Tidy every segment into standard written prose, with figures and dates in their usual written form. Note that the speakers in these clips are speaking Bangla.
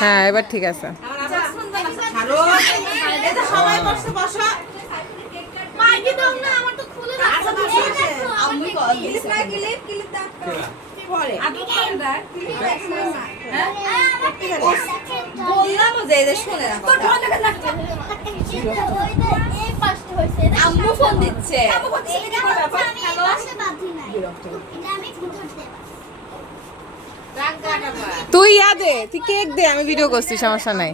হ্যাঁ এবার ঠিক আছে। আম্মু ফোন দিচ্ছে। তুই ইয়া দে, তুই কেক দে, আমি ভিডিও করছি, সমস্যা নাই।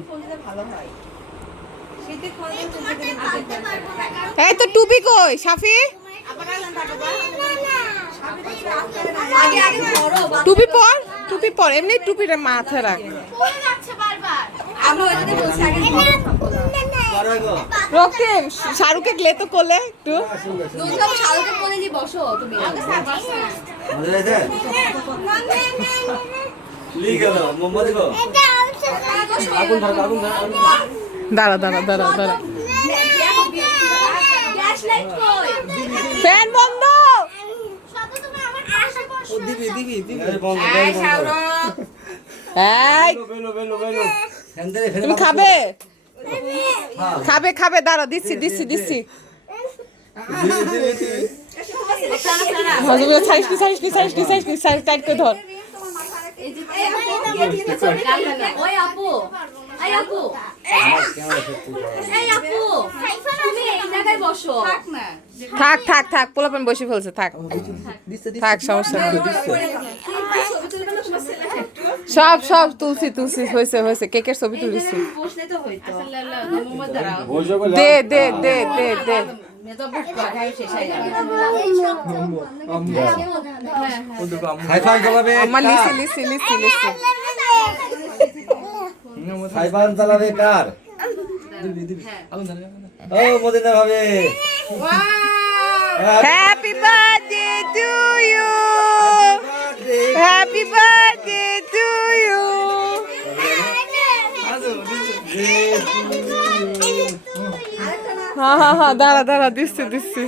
এই তো টুপি কই সাফি? টুপি পর, টুপি পর, এমনি টুপিটা মাথায় রাখ। রক্তিম শাহরুখে গেলে তো কোলে একটু। শাহরুখের কোলে নিয়ে বসো তুমি। দাঁড়া দাঁড়া দাঁড়া দাঁড়া, ফ্যান বন্ধ। তুমি খাবে খাবে খাবে, দাঁড়া দিচ্ছি দিচ্ছি দিচ্ছি। টাইট করে ধর। ওই আপু, এই আপু, এই আপু, তুমি এই জায়গায় বসো। থাক থাক থাক, পোলাপান বসে ফেলছে, থাক থাক, সমস্যা নেই। সব সব তুলসি তুলসি, হয়েছে হয়েছে, কেকের ছবি তুলেছি। দে দে দে দে দে। আমার লিসি লিসি লিসি লিসি। সাইবান চালাবে কার? ও মদিনা ভাবে। Happy birthday to you, happy birthday to you. হ্যাঁ হ্যাঁ হ্যাঁ, দাঁড়া দাঁড়া, দিচ্ছি দিচ্ছি।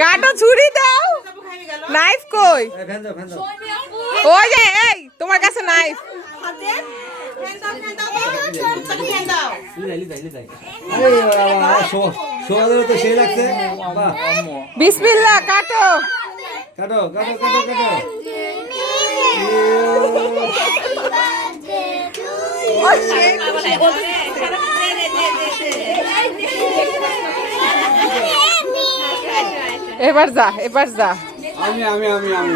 কাটো, ছুরি দাও, নাইফ কই? ওই যে, এই তোমার কাছে নাইফ। বিসমিল্লাহ, কাটো কাটো কাটো কাটো কাটো। এবার যা, এবার যা। আমি আমি আমি আমি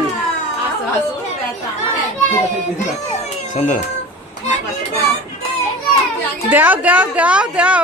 সুন্দর। দাও দাও দাও দাও।